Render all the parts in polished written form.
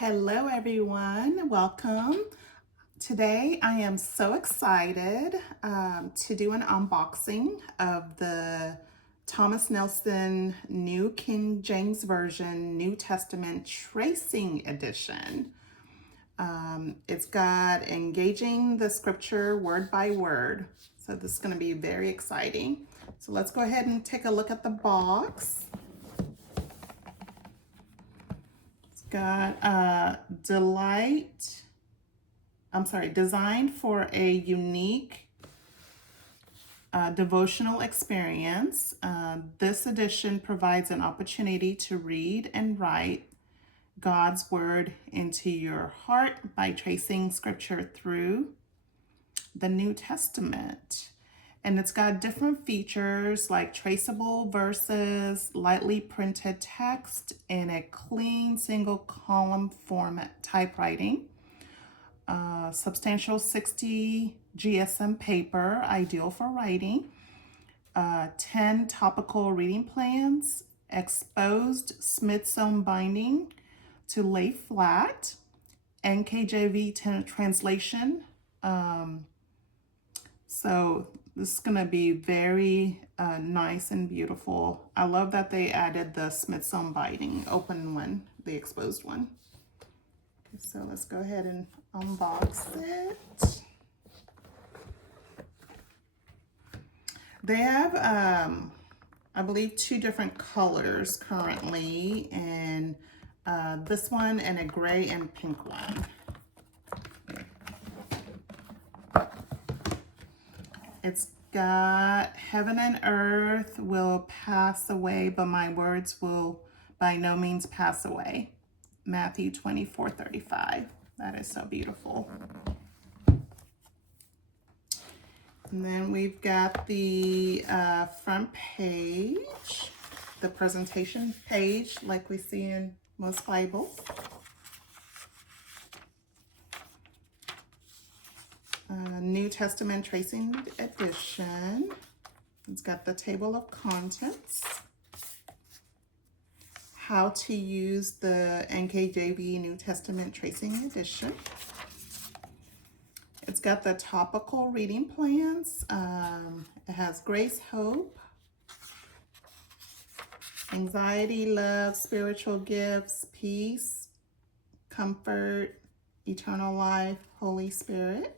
Hello everyone, welcome. Today I am so excited to do an unboxing of the Thomas Nelson New King James Version New Testament Tracing Edition. It's got engaging the scripture word by word, so this is going to be very exciting. So let's go ahead and take a look at the box. Got designed for a unique devotional experience. This edition provides an opportunity to read and write God's word into your heart by tracing scripture through the New Testament. And it's got different features like traceable verses, lightly printed text in a clean single column format typewriting, substantial 60 GSM paper, ideal for writing, 10 topical reading plans, exposed Smithsonian binding to lay flat, NKJV translation. So this is going to be very nice and beautiful. I love that they added the Smithsonian binding, open one, the exposed one. So let's go ahead and unbox it. They have, I believe, two different colors currently, and this one and a gray and pink one. It's got heaven and earth will pass away, but my words will by no means pass away. Matthew 24:35. That is so beautiful. And then we've got the front page, the presentation page like we see in most Bibles. New Testament Tracing Edition. It's got the table of contents, how to use the NKJV New Testament Tracing Edition. It's got the topical reading plans. It has grace, hope, anxiety, love, spiritual gifts, peace, comfort, eternal life, Holy Spirit.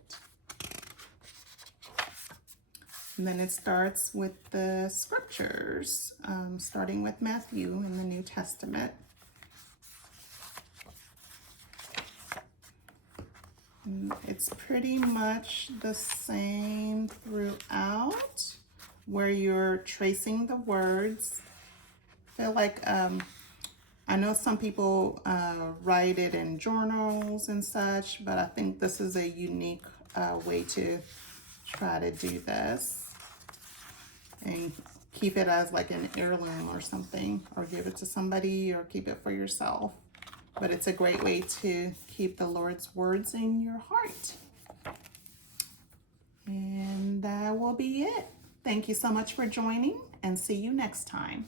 And then it starts with the scriptures, starting with Matthew in the New Testament. And it's pretty much the same throughout, where you're tracing the words. I feel like, I know some people write it in journals and such, but I think this is a unique way to try to do this and keep it as like an heirloom or something, or give it to somebody or keep it for yourself. But it's a great way to keep the Lord's words in your heart. And that will be it. Thank you so much for joining, and see you next time.